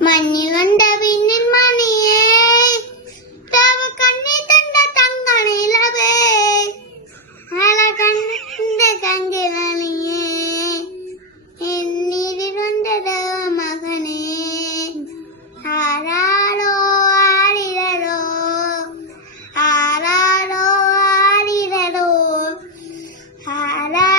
മഞ്ഞിലുണ്ട പിന്നെ മണിയേ തവ കണ്ണി തണ്ട തങ്കണിലവേ അല കണ്ണിന്റെ കങ്കിലണിയേ എന്നിരുണ്ടതോ മകനേ ആരാടോ ആരിരടോ ആരാടോ ആരിരടോ ആരാ